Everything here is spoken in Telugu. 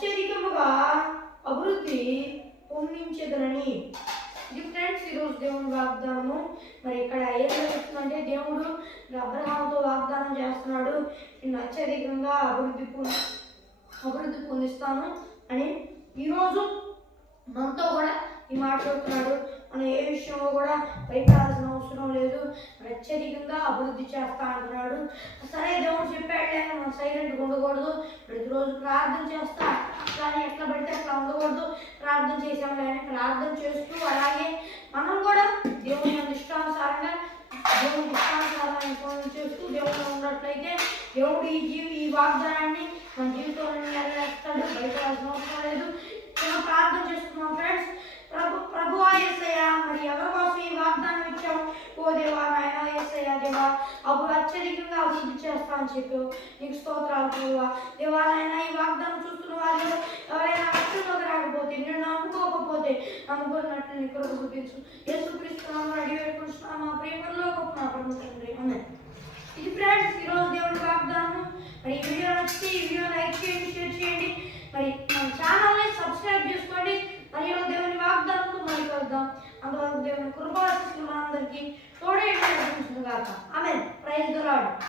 అత్యధికముగా అభివృద్ధి పొందించదనని. ఇది ఫ్రెండ్స్ ఈరోజు దేవుని వాగ్దానము. మరి ఇక్కడ ఏం జరుగుతుందంటే దేవుడు అబ్రహాముతో వాగ్దానం చేస్తున్నాడు, నేను అత్యధికంగా అభివృద్ధి పొందిస్తాను అని. ఈరోజు మనతో కూడా ఈ మాట చెబుతున్నాడు. మనం ఏ విషయంలో కూడా భయపడాల్సిన అవసరం లేదు, అత్యధికంగా అభివృద్ధి చేస్తా అంటున్నాడు. సరే దేవుడు చెప్పాడులే, మనం సైలెంట్గా ఉండకూడదు, ప్రతిరోజు ప్రార్థన చేస్తా కానీ ఎట్లా పడితే అట్లా ఉండకూడదు, ప్రార్థన చేసాము కానీ ప్రార్థన చేస్తూ అలాగే మనం కూడా దేవుని ఇష్టానుసారంగా చేస్తూ దేవుడు ఉన్నట్లయితే దేవుడు ఈ వాగ్దానాన్ని మన జీవితంలో నెరవేరుస్తాడు. భయపడాల్సిన అవసరం లేదు. మనం ప్రార్థన చేస్తున్నాం ఫ్రెండ్స్. ప్రభువా యేసయ్యా, మరి ఎవరి కోసం ఈ వాగ్దానం ఇచ్చావు? ఓ దేవా నాయనా యేసయ్యా, దేవా అత్యధికంగా అభివృద్ధి చేస్తా అని చెప్పావు, నీకు స్తోత్రాలు ప్రభువా. దేవా నాయనా, ఈ వాగ్దానం చూస్తున్న వాళ్ళు ఎవరైనా కష్టంలోకి రాకపోతే, నేను నమ్ముకోకపోతే నమ్ముకున్నట్లు నీ కృప చూపించు. యేసుక్రీస్తునామమున అడిగి వేడుకుంటున్నాము మా ప్రేమలో గొప్ప నా పరమ తండ్రి, ఆమేన్. ఇది ఫ్రెండ్స్ ఈరోజు దేవుని వాగ్దానం. మరి ఈ వీడియో నచ్చితే ఈ వీడియో లైక్ చేయండి, షేర్ చేయండి, మరి మన ఛానల్ని సబ్స్క్రైబ్ చేసుకోండి. మరియు దేవుని వాగ్దానంతో మళ్ళీ కలుద్దాం. అంతవరకు దేవుని కృప మనందరికీ తోడే నడిపించును గాక.